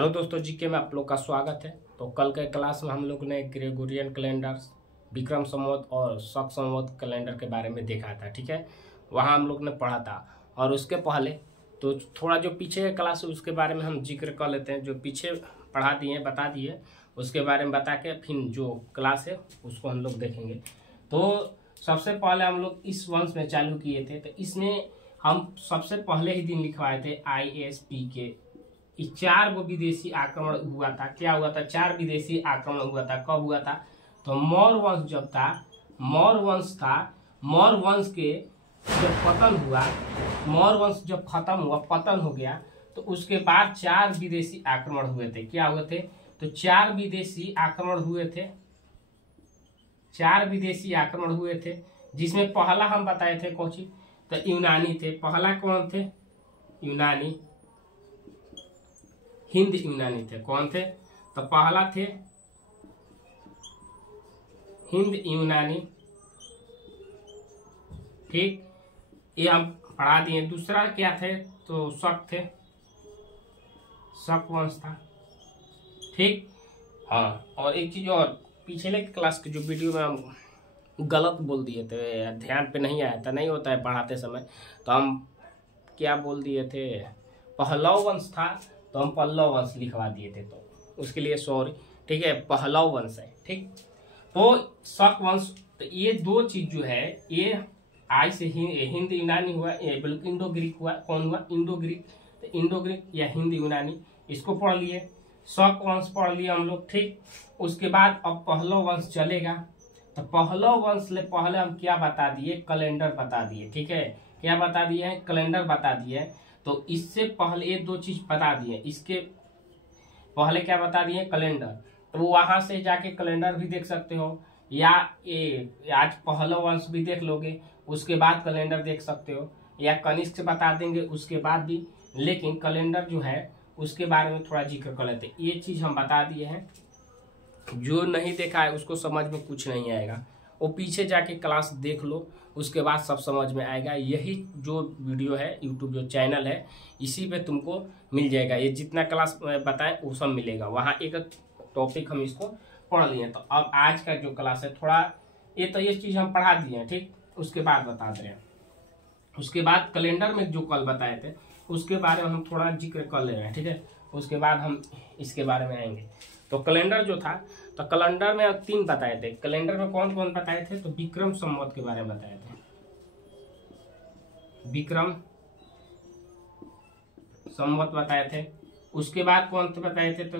Hello दोस्तों, GK में आप लोग का स्वागत है। तो कल के क्लास में हम लोग ने ग्रेगोरियन कैलेंडर, विक्रम संवत और शक संवत कैलेंडर के बारे में देखा था। ठीक है, वहाँ हम लोग ने पढ़ा था। और उसके पहले तो थोड़ा जो पीछे का क्लास है उसके बारे में हम जिक्र कर लेते हैं। जो पीछे पढ़ा दिए बता दिए उसके बारे में बता के फिर जो क्लास है उसको हम लोग देखेंगे। तो सबसे पहले हम लोग इस वंश में चालू किए थे। तो इसमें हम सबसे पहले ही दिन लिखवाए थे ISP के 4 गो विदेशी आक्रमण हुआ था। क्या हुआ था? 4 विदेशी आक्रमण हुआ था। कब हुआ था? तो मौर्य वंश जब था, मौर्य वंश था, मौर्य वंश के जब पतन हुआ, मौर्य वंश जब खत्म हुआ, पतन हो गया, तो उसके बाद 4 विदेशी आक्रमण हुए थे। क्या हुए थे? तो 4 विदेशी आक्रमण हुए थे। 4 विदेशी आक्रमण हुए थे, जिसमें पहला हम बताए थे कौन? तो यूनानी थे। पहला कौन थे? यूनानी, हिंद यूनानी थे। कौन थे? तो पहला थे हिंद यूनानी। ठीक, ये हम पढ़ा दिए। दूसरा क्या थे? तो शक थे, शक वंश था। ठीक, हाँ। और एक चीज और, पिछले क्लास के जो वीडियो में हम गलत बोल दिए थे, ध्यान पे नहीं आया था, नहीं होता है पढ़ाते समय, तो हम क्या बोल दिए थे? पहलव वंश था तो हम पल्लव वंश लिखवा दिए थे, तो उसके लिए सॉरी। ठीक है, पहलव वंश है। ठीक, तो शक वंश। तो ये दो चीज जो है, ये आई से हिंद यूनानी हुआ, बल्कि इंडो ग्रीक हुआ। कौन हुआ? Indo Greek. तो इंडो ग्रीक या हिंद यूनानी, इसको पढ़ लिए। शक वंश पढ़ लिए हम लोग। ठीक, उसके बाद अब पहलव वंश चलेगा। तो पहलव वंश ले पहले हम क्या बता दिए? कैलेंडर बता दिए। ठीक है, क्या बता दिए हैं? कैलेंडर बता दिए। तो इससे पहले ये दो चीज बता दिए। इसके पहले क्या बता दिए? कैलेंडर। तो वहां से जाके कैलेंडर भी देख सकते हो, या ये आज पहलव वंश भी देख लोगे, उसके बाद कैलेंडर देख सकते हो, या कनिष्क से बता देंगे उसके बाद भी। लेकिन कैलेंडर जो है उसके बारे में थोड़ा जिक्र कर लेते। ये चीज हम बता दिए हैं। जो नहीं देखा है उसको समझ में कुछ नहीं आएगा, वो पीछे जाके क्लास देख लो, उसके बाद सब समझ में आएगा। यही जो वीडियो है, यूट्यूब जो चैनल है, इसी पे तुमको मिल जाएगा। ये जितना क्लास बताएं वो सब मिलेगा वहाँ। एक टॉपिक हम इसको पढ़ लिए। तो अब आज का जो क्लास है थोड़ा ये चीज़ हम पढ़ा दिए हैं। ठीक, उसके बाद बता दे रहे हैं। उसके बाद कैलेंडर में जो कल बताए थे उसके बारे में हम थोड़ा जिक्र कर ले रहे हैं। ठीक है, उसके बाद हम इसके बारे में आएंगे। तो कैलेंडर जो था, तो कैलेंडर में 3 बताए थे। कैलेंडर में कौन कौन बताए थे? तो विक्रम संवत के बारे में बताए थे। विक्रम संवत बताए थे। उसके बाद कौन से बताए थे? तो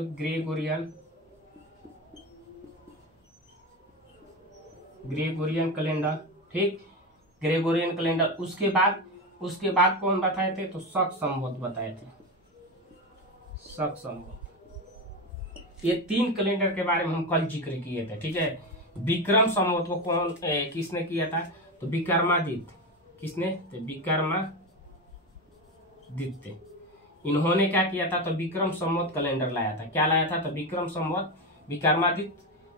ग्रेगोरियन कैलेंडर। ठीक, ग्रेगोरियन कैलेंडर। उसके बाद कौन बताए थे? तो शक संवत बताए थे। शक संवत। ये 3 कैलेंडर के बारे में हम कल जिक्र किए थे। ठीक है, विक्रम संवत को किसने किया था? तो विक्रमादित्य। किसने? तो विक्रमादित्य। इन्होंने क्या किया था? तो विक्रम संवत कैलेंडर लाया था। क्या लाया था? तो विक्रम संवत विक्रमादित्य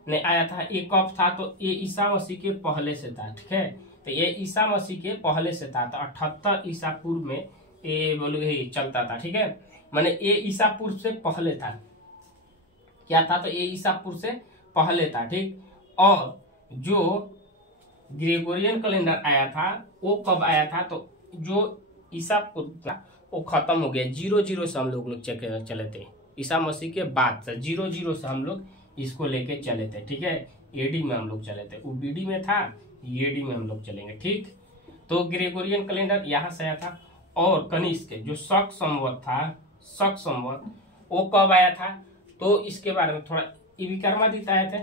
ने आया था। ये कब था? तो ये ईसा मसीह के पहले से था। ठीक है, तो ये ईसा मसीह के पहले से था। तो 78 ईसा पूर्व में ये बोलो चलता था। ठीक है, माने ये ईसा पूर्व से पहले था। क्या था? तो ये ईसा पूर्व से पहले था। ठीक, और जो ग्रेगोरियन कैलेंडर आया था वो कब आया था? तो जो ईसा पूर्व था वो खत्म हो गया। 00 से हम लोग चले थे। ईसा मसीह के बाद से 00 से हम लोग इसको लेके चले थे। ठीक है, AD में हम लोग चले थे। वो BD में था, AD में हम लोग चलेंगे। ठीक, तो ग्रेगोरियन कैलेंडर यहाँ से आया था। और कनिष्क जो शक संवत था, शक संवत, वो कब आया था? तो इसके बारे में थोड़ा, विक्रमादित्य आए थे,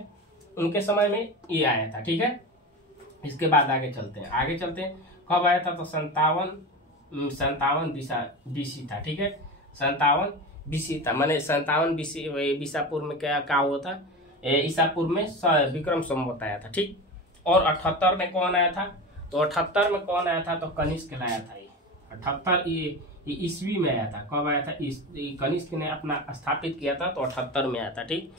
उनके समय में ये आया था। ठीक है, इसके बाद आगे चलते हैं। कब आया था? तो 57 BC था। ठीक है, 57 BC था। माने 57 BC ईसापुर में क्या हुआ था? ईसापुर में विक्रम संवत आया था। ठीक, और 78 में कौन आया था? तो 78 में कौन आया था? तो कनिष्क लाया था। 78 ये ईस्वी में आया था। कब आया था? कनिष्क ने अपना स्थापित किया था, तो 78 में आया था। ठीक,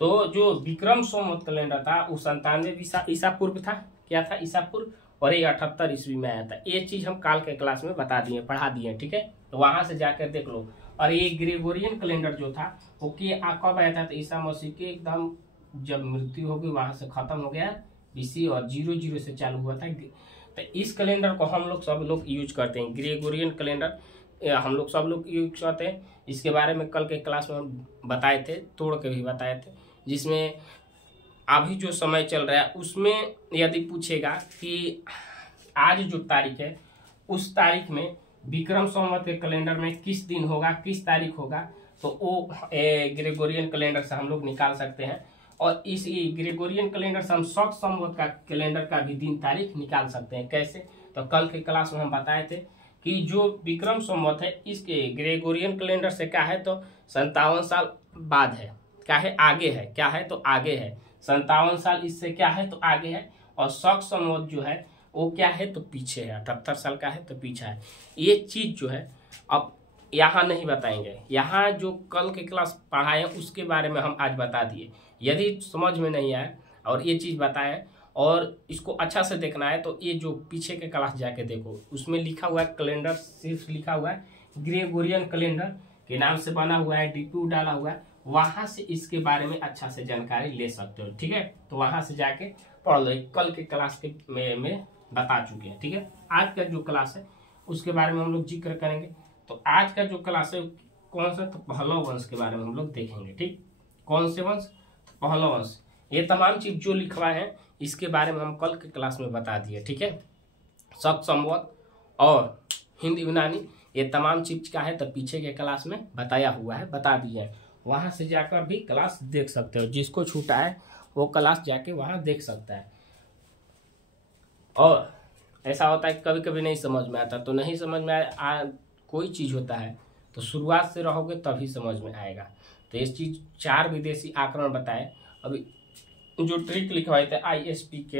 तो जो विक्रम संवत कैलेंडर था वो 97 ईसा पूर्व था। क्या था? ईसा पूर्व। और ये 78 ईस्वी में आया था। ये चीज हम काल के क्लास में बता दिए, पढ़ा दिए। ठीक है, तो वहां से जाकर देख लो। और ये ग्रेगोरियन कैलेंडर जो था वो कब आया था, तो ईसा मसीह के एकदम जब मृत्यु हो गई वहां से खत्म हो गया बीसी, और 00 से चालू हुआ था। तो इस कैलेंडर को हम लोग सब लोग यूज करते हैं, ग्रेगोरियन कैलेंडर हम लोग सब लोग यूज करते हैं। इसके बारे में कल के क्लास में हम बताए थे, तोड़ के भी बताए थे, जिसमें अभी जो समय चल रहा है उसमें यदि पूछेगा कि आज जो तारीख है उस तारीख में विक्रम संवत के कैलेंडर में किस दिन होगा, किस तारीख होगा, तो वो ग्रेगोरियन कैलेंडर से हम लोग निकाल सकते हैं। और इस ग्रेगोरियन कैलेंडर से हम शक संवत का कैलेंडर का भी दिन तारीख निकाल सकते हैं। कैसे, तो कल के क्लास में हम बताए थे कि जो विक्रम संवत है इसके ग्रेगोरियन कैलेंडर से क्या है तो 57 साल बाद है, क्या है आगे है, क्या है तो आगे है, 57 साल इससे क्या है तो आगे है। और शक संवत जो है वो क्या है तो पीछे है, 78 साल का है तो पीछे है। ये चीज जो है अब यहाँ नहीं बताएंगे, यहाँ जो कल के क्लास पढ़ाए उसके बारे में हम आज बता दिए। यदि समझ में नहीं आए और ये चीज बताए और इसको अच्छा से देखना है तो ये जो पीछे के क्लास जाके देखो, उसमें लिखा हुआ है कैलेंडर, सिर्फ लिखा हुआ है ग्रेगोरियन कैलेंडर के नाम से बना हुआ है, DPU डाला हुआ है, वहां से इसके बारे में अच्छा से जानकारी ले सकते हो। ठीक है, तो वहां से जाके पढ़ लो, कल के क्लास के में बता चुके हैं। ठीक है, आज का जो क्लास है उसके बारे में हम लोग जिक्र करेंगे। तो आज का जो क्लास है कौन सा, तो पहलव वंश के बारे में हम लोग देखेंगे। ठीक, कौन से वंश, तो पहलव वंश। ये तमाम चीज जो लिखवा है इसके बारे में हम कल के क्लास में बता दिए। ठीक है, शक संवत और हिंद यूनानी ये तमाम चीज क्या है तो पीछे के क्लास में बताया हुआ है, बता दिया है। वहां से जाकर भी क्लास देख सकते हो, जिसको छूटा है वो क्लास जाके वहां देख सकता है। और ऐसा होता है कभी कभी नहीं समझ में आता, तो नहीं समझ में कोई चीज होता है तो शुरुआत से रहोगे तभी समझ में आएगा। तो ये चीज 4 विदेशी आक्रमण बताए, अभी जो ट्रिक लिखवाए थे ISP के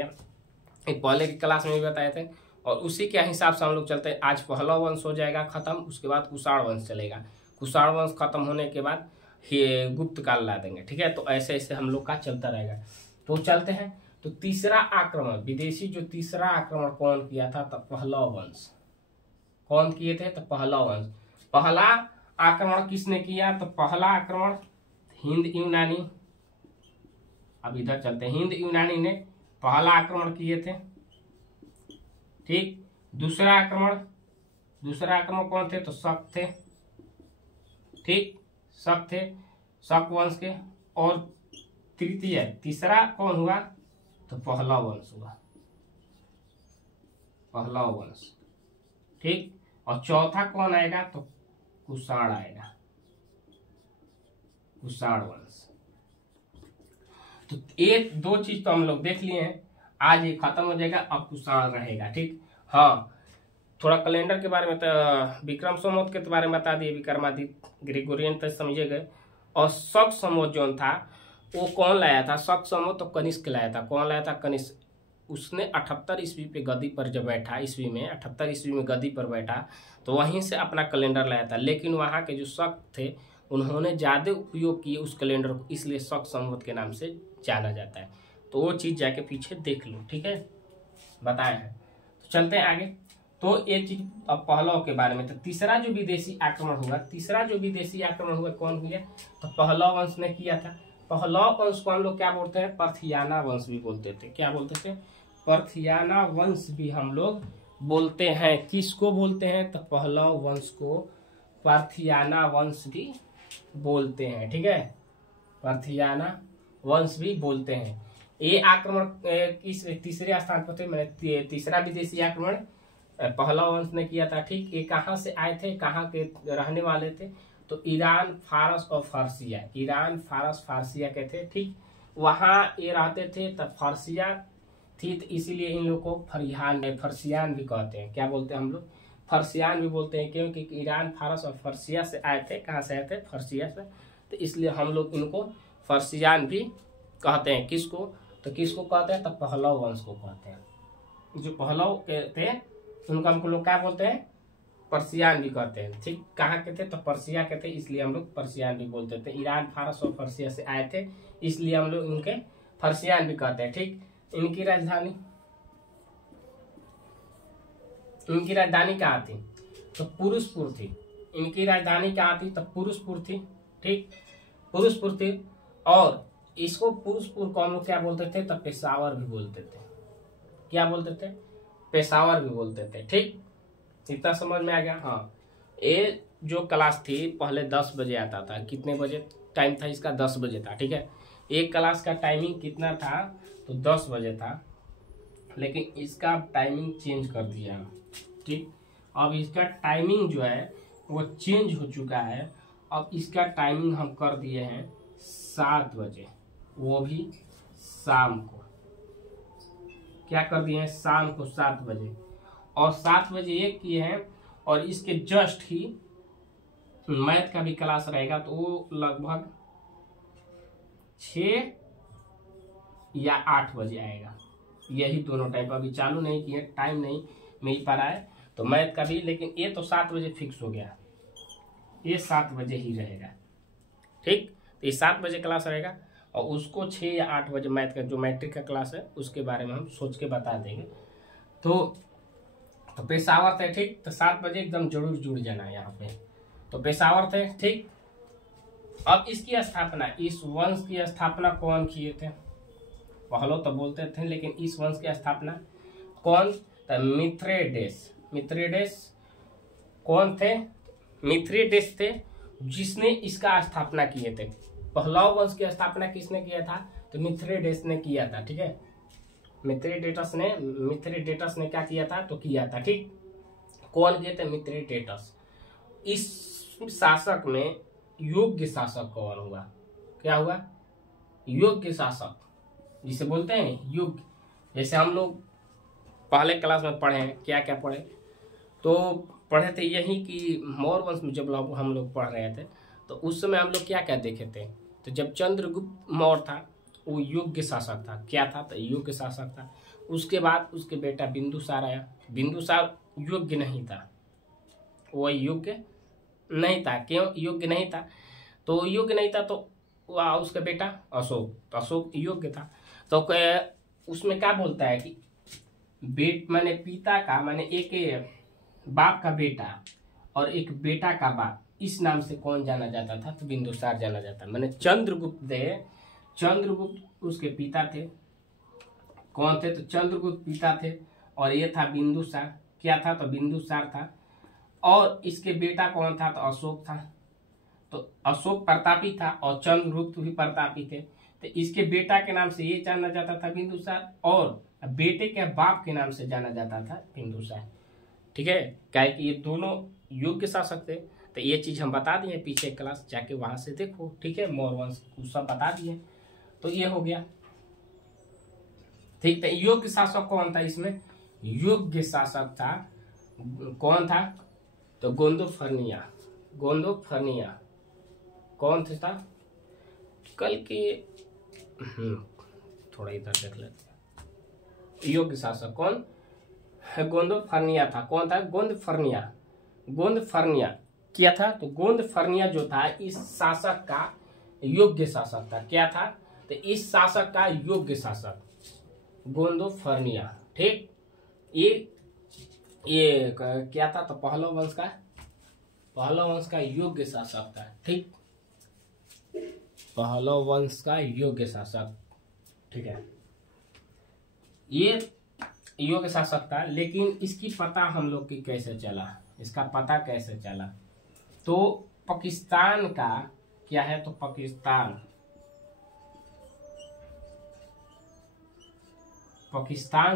एक पहले की क्लास में भी बताए थे, और उसी के हिसाब से हम लोग चलते हैं। आज पहलव वंश हो जाएगा खत्म, उसके बाद कुषाण वंश चलेगा, कुषाण वंश खत्म होने के बाद ये गुप्त काल ला देंगे। ठीक है, तो ऐसे ऐसे हम लोग का चलता रहेगा। तो चलते हैं, तो तीसरा आक्रमण विदेशी, जो तीसरा आक्रमण कौन किया था, तो पहलव वंश। कौन किए थे, तो पहलव वंश। पहला आक्रमण किसने किया, तो पहला आक्रमण हिंद यूनानी। अब इधर चलते हैं, हिंद यूनानी ने पहला आक्रमण किए थे। ठीक, दूसरा आक्रमण कौन थे, तो शक थे। ठीक, शक थे, शक वंश के। और तीसरा कौन हुआ, तो पहलव वंश हुआ, पहलव वंश। ठीक, और चौथा कौन आएगा, तो कुषाण आएगा, कुषाण वंश। तो ये 2 चीज तो हम लोग देख लिए हैं, आज ये खत्म हो जाएगा, अब कुषाण रहेगा। ठीक, हाँ, थोड़ा कैलेंडर के बारे में तो विक्रम संवत के बारे में बता दिए, विक्रमादित्य ग्रेगोरियन तो समझे गए। और शक संवत जो था वो कौन लाया था, शक संवत तो कनिष्क लाया था। कौन लाया था, कनिष्क। उसने 78 ईस्वी पे गद्दी पर जब बैठा, ईस्वी में 78 ईस्वी में गद्दी पर बैठा, तो वहीं से अपना कैलेंडर लाया था। लेकिन वहाँ के जो शक थे उन्होंने ज़्यादा उपयोग किए उस कैलेंडर को, इसलिए शक संवत के नाम से जाना जाता है। तो वो चीज़ जाके पीछे देख लो। ठीक है, बताए हैं। तो चलते हैं आगे। तो ये चीज अब पहलव के बारे में। तो तीसरा जो विदेशी आक्रमण हुआ कौन किया, तो पहलव वंश ने किया था। पहलव वंश को हम लोग क्या बोलते हैं, पर्थियाना वंश भी बोलते थे। क्या बोलते थे, पर्थियाना वंश भी हम लोग बोलते हैं। किसको बोलते हैं, तो पहलव वंश को पर्थियाना वंश भी बोलते हैं। ठीक है, पर्थियाना वंश भी बोलते हैं। ये आक्रमण किस तीसरे स्थान पर थे, मैंने तीसरा विदेशी आक्रमण पहलव वंश ने किया था। ठीक, ये कहाँ से आए थे, कहाँ के रहने वाले थे, तो ईरान, फारस और फारसिया। ईरान, फारस, फारसिया के थे। ठीक, वहाँ ये रहते थे, तब फारसिया थी, तो इसीलिए इन लोग को फरसियान भी कहते हैं। क्या बोलते हैं हम लोग, फरसियान भी बोलते हैं, क्योंकि ईरान, फारस और फारसिया से आए थे। कहाँ से आए थे, फारसिया से, तो इसलिए हम लोग इनको फरसियान भी कहते हैं। किसको, तो किसको कहते हैं, तो पहलव वंश को कहते हैं। जो पहलव के थे उनको हम लोग क्या बोलते हैं, पर्सियान भी कहते हैं। ठीक, कहाँ के थे, तो पर्सिया के थे, इसलिए हम लोग पर्सियान भी बोलते थे। ईरान, फारस और पर्सिया से आए थे, इसलिए हम लोग इनके पर्सियान भी कहते हैं। ठीक, इनकी राजधानी कहाँ थी, तो पुरुषपुर थी। इनकी राजधानी कहाँ थी? तो पुरुषपुर थी। ठीक, पुरुषपुर थी। और इसको पुरुषपुर को हम लोग क्या बोलते थे? तो पेशावर भी बोलते थे। क्या बोलते थे? पेशावर भी बोलते थे। ठीक, इतना समझ में आ गया। हाँ, ये जो क्लास थी पहले 10 बजे आता था। कितने बजे टाइम था इसका? 10 बजे था। ठीक है, एक क्लास का टाइमिंग कितना था? तो 10 बजे था, लेकिन इसका टाइमिंग चेंज कर दिया। ठीक, अब इसका टाइमिंग जो है वो चेंज हो चुका है। अब इसका टाइमिंग हम कर दिए हैं 7 बजे, वो भी शाम को। क्या कर दिए हैं? शाम को 7 बजे। और 7 बजे एक किए हैं, और इसके जस्ट ही मैथ का भी क्लास रहेगा, तो वो लगभग 6 या 8 बजे आएगा। यही दोनों टाइप अभी चालू नहीं किए, टाइम नहीं मिल पा रहा है तो मैथ का भी। लेकिन ये तो 7 बजे फिक्स हो गया, ये 7 बजे ही रहेगा। ठीक, तो ये 7 बजे क्लास रहेगा, और उसको 6 या 8 बजे मैथ का जो मैट्रिक का क्लास है उसके बारे में हम सोच के बता देंगे। तो पेशावर थे। ठीक, तो 7 बजे एकदम जरूर जुड़ जाना यहाँ पे। तो पेशावर थे। ठीक, अब इसकी स्थापना, इस वंश की स्थापना कौन किए थे? पहलो तो बोलते थे, लेकिन इस वंश की स्थापना कौन? तो मिथ्रेडेस। मिथ्रेडेस कौन थे? मिथ्रेडेस थे, जिसने इसका स्थापना किए थे। पहलव वंश की स्थापना किसने किया था? तो मिथ्रेडेस ने किया था। ठीक है, मिथ्रेडेटस ने क्या किया था? तो किया था। ठीक, कौन किए थे? मिथ्रेडेटस। इस शासक में योग्य शासक कौन हुआ? क्या हुआ? योग्य शासक, जिसे बोलते हैं योग्य। जैसे हम लोग पहले क्लास में पढ़े हैं, क्या क्या पढ़े? तो पढ़े थे यही कि मौर्य वंश में जब हम लोग पढ़ रहे थे, तो उस समय हम लोग क्या क्या देखे थे? तो जब चंद्रगुप्त मौर्य था, वो योग्य शासक था। क्या था? तो योग्य शासक था। उसके बाद उसके बेटा बिंदुसार आया। बिंदुसार योग्य नहीं था, वो योग्य नहीं था। क्यों योग्य नहीं था? तो योग्य नहीं था, तो वह उसका बेटा अशोक, तो अशोक योग्य था। तो उसमें क्या बोलता है कि मैंने पिता का, मैंने एक बाप का बेटा और एक बेटा का बाप, इस नाम से कौन जाना जाता था? तो बिंदुसार जाना जाता। मैंने चंद्रगुप्त उसके पिता थे। कौन थे? तो चंद्रगुप्त पिता थे, और ये था बिंदुसार। क्या था? तो बिंदुसार था। और इसके बेटा कौन था? तो अशोक था। तो अशोक प्रतापी था, और चंद्रगुप्त भी प्रतापी थे। तो इसके बेटा के नाम से ये जाना जाता था बिंदुसार, और बेटे के बाप के नाम से जाना जाता था बिंदुसार। ठीक है, क्या है कि ये दोनों योग्य शासक थे। तो ये चीज हम बता दिए पीछे क्लास, जाके वहां से देखो। ठीक है, मौर्य वंश सब बता दिए। तो ये हो गया। ठीक, तो योग्य शासक कौन था इसमें? योग्य शासक था, कौन था? तो गोंदोफर्निया। गोंदोफर्निया कौन था? कल के थोड़ा इधर देख लेते हैं। योग्य शासक कौन? गोंदोफर्निया था। कौन था? गोंदफर्निया। गोंदफर्निया क्या था? तो गोंदफर्निया जो था इस शासक का योग्य शासक था। क्या था? तो इस शासक का योग्य शासक गोंदोफर्निया। ठीक, ये क्या था? तो पहलव वंश का योग्य शासक था। ठीक, पहलव वंश का योग्य शासक। ठीक है, ये योग्य शासक था। लेकिन इसकी पता हम लोग की कैसे चला? इसका पता कैसे चला? तो पाकिस्तान का क्या है? तो पाकिस्तान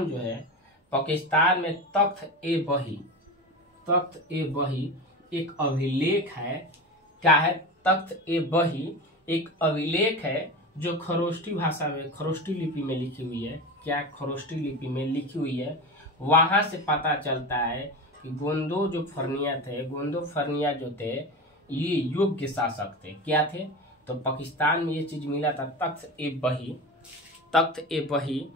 जो है, पाकिस्तान में तख्त ए बही एक अभिलेख है। क्या है? तख्त ए बही एक अभिलेख है, जो खरोष्टी भाषा में, खरोष्टी लिपि में लिखी हुई है। क्या? खरोष्टी लिपि में लिखी हुई है। वहां से पता चलता है कि गोंदोफर्निया जो थे ये योग्य शासक थे। क्या थे? तो पाकिस्तान में ये चीज मिला था, तख्त ए बही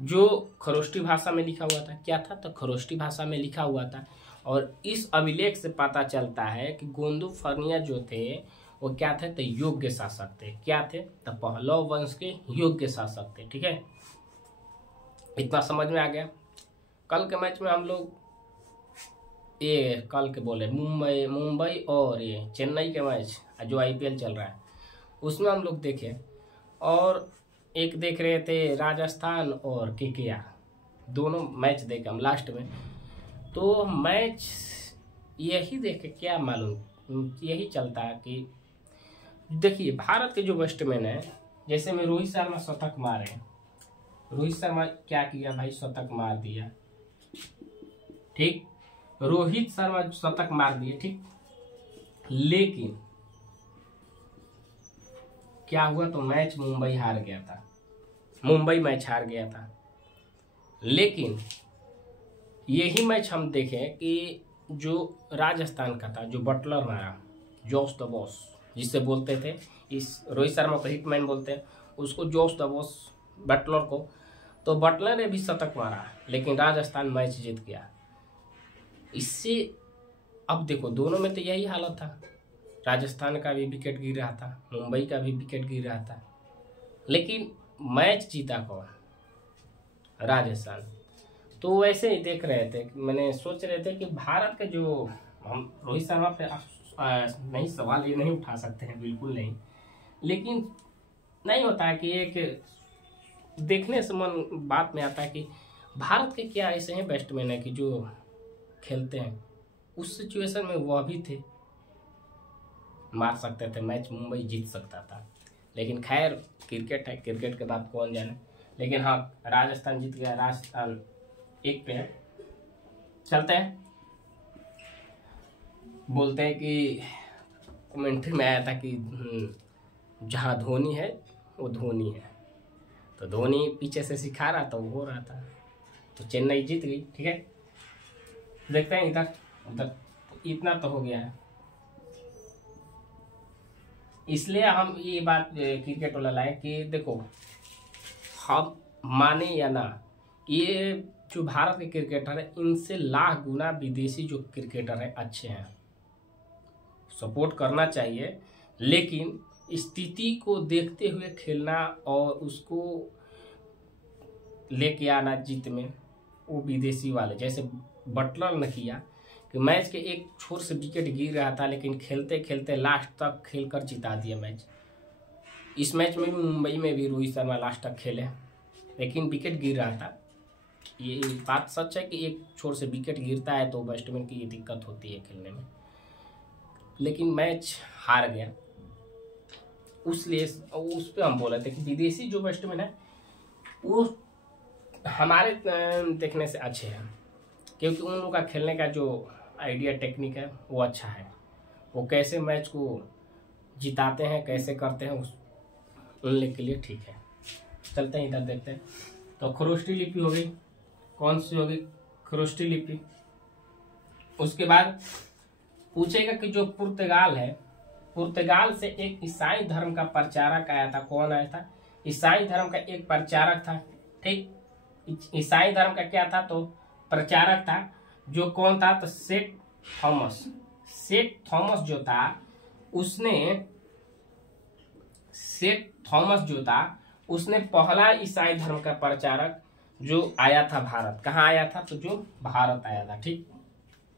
जो खरोष्टी भाषा में लिखा हुआ था। क्या था? तो खरोष्टी भाषा में लिखा हुआ था। और इस अभिलेख से पता चलता है कि गोंदोफर्निया जो थे वो क्या थे? तो योग्य शासक थे। क्या थे? तो पहलव वंश के योग्य शासक थे। ठीक है, इतना समझ में आ गया। कल के मैच में हम लोग ये कल के बोले मुंबई और ये चेन्नई के मैच जो IPL चल रहा है उसमें हम लोग देखे, और एक देख रहे थे राजस्थान और KKR, दोनों मैच देखे हम लास्ट में। तो मैच यही देखे क्या मालूम, यही चलता है कि देखिए भारत के जो बैट्समैन है, जैसे में रोहित शर्मा शतक मारे, रोहित शर्मा क्या किया भाई, शतक मार दिया, ठीक, रोहित शर्मा शतक मार दिए, ठीक, लेकिन क्या हुआ, तो मैच मुंबई हार गया था, मुंबई मैच हार गया था। लेकिन यही मैच हम देखें कि जो राजस्थान का था, जो बटलर मारा, जोश द बॉस जिससे बोलते थे, इस रोहित शर्मा को हिटमैन बोलते हैं, उसको जोश द बॉस बटलर को, तो बटलर ने भी शतक मारा, लेकिन राजस्थान मैच जीत गया। इससे अब देखो दोनों में तो यही हालत था, राजस्थान का भी विकेट गिर रहा था, मुंबई का भी विकेट गिर रहा था, लेकिन मैच जीता कौन, राजस्थान। तो वैसे ही देख रहे थे, मैंने सोच रहे थे कि भारत के जो, हम रोहित शर्मा पे नहीं सवाल ये नहीं उठा सकते हैं, बिल्कुल नहीं, लेकिन नहीं होता है कि एक देखने से मन बात में आता है कि भारत के क्या ऐसे हैं बैट्समैन है कि जो खेलते हैं, उस सिचुएशन में वह भी थे, मार सकते थे मैच, मुंबई जीत सकता था। लेकिन खैर क्रिकेट है, क्रिकेट के बाद कौन जाने। लेकिन हाँ, राजस्थान जीत गया, राजस्थान 1 पे है। चलते हैं, बोलते हैं कि कमेंट्री में आया था कि जहाँ धोनी है वो धोनी है, तो धोनी पीछे से सिखा रहा था, वो हो रहा था, तो चेन्नई जीत गई, ठीक है। देखते हैं इधर उधर, इतना तो हो गया है। इसलिए हम ये बात क्रिकेट वाला लाए कि देखो, हम माने या ना, ये जो भारत के क्रिकेटर है इनसे लाख गुना विदेशी जो क्रिकेटर है अच्छे हैं, सपोर्ट करना चाहिए, लेकिन स्थिति को देखते हुए खेलना और उसको लेके आना जीत में, वो विदेशी वाले जैसे बटलर ने किया कि मैच के एक छोर से विकेट गिर रहा था, लेकिन खेलते खेलते लास्ट तक खेलकर जिता दिया मैच। इस मैच में भी मुंबई में भी रोहित शर्मा लास्ट तक खेले, लेकिन विकेट गिर रहा था। ये बात सच है कि एक छोर से विकेट गिरता है तो बैट्समैन की ये दिक्कत होती है खेलने में, लेकिन मैच हार गया। उसलिए उस पर हम बोल रहे थे कि विदेशी जो बैट्समैन है वो हमारे देखने से अच्छे हैं, क्योंकि उन लोगों का खेलने का जो आइडिया टेक्निक है वो अच्छा है, वो कैसे मैच को जिताते हैं, कैसे करते हैं, उन लोग के लिए ठीक है। चलते हैं इधर देखते हैं। तो खरोष्टी लिपि हो गई, कौन सी होगी, खरोष्टी लिपि। उसके बाद पूछेगा कि जो पुर्तगाल है, पुर्तगाल से एक ईसाई धर्म का प्रचारक आया था, कौन आया था, ईसाई धर्म का एक प्रचारक था, ठीक। ईसाई धर्म का क्या था, तो प्रचारक था, जो कौन था, तो सेंट थॉमस। सेंट थॉमस जो था उसने पहला ईसाई धर्म का प्रचारक जो आया था भारत, कहाँ आया था, तो जो भारत आया था, ठीक,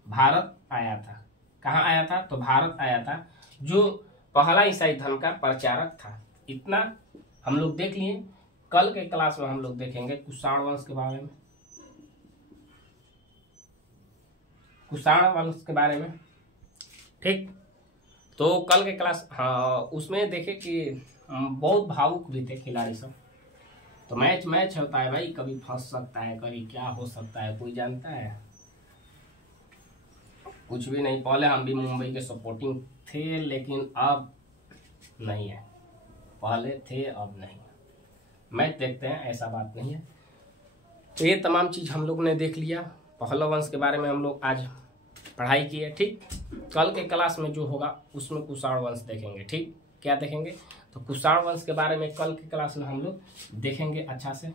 भारत आया था, कहाँ आया था, तो भारत आया था, जो पहला ईसाई धर्म का प्रचारक था। इतना हम लोग देख लिए। कल के क्लास में हम लोग देखेंगे कुषाण वंश के बारे में, कुषाण वंश के बारे में, ठीक। तो कल के क्लास, हाँ, उसमें देखे कि बहुत भावुक भी थे खिलाड़ी सब। तो मैच होता है भाई, कभी फंस सकता है, कभी क्या हो सकता है, कोई जानता है, कुछ भी नहीं। पहले हम भी मुंबई के सपोर्टिंग थे, लेकिन अब नहीं है, पहले थे अब नहीं। मैच देखते हैं, ऐसा बात नहीं है। तो ये तमाम चीज़ हम लोग ने देख लिया, पहला वंश के बारे में हम लोग आज पढ़ाई की है, ठीक। कल के क्लास में जो होगा उसमें कुषाण वंश देखेंगे, ठीक। क्या देखेंगे, तो कुषाण वंश के बारे में कल की क्लास में हम लोग देखेंगे, अच्छा से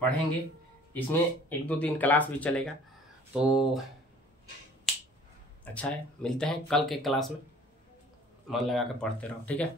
पढ़ेंगे। इसमें 1-2 दिन क्लास भी चलेगा, तो अच्छा है। मिलते हैं कल के क्लास में, मन लगा कर पढ़ते रहो, ठीक है।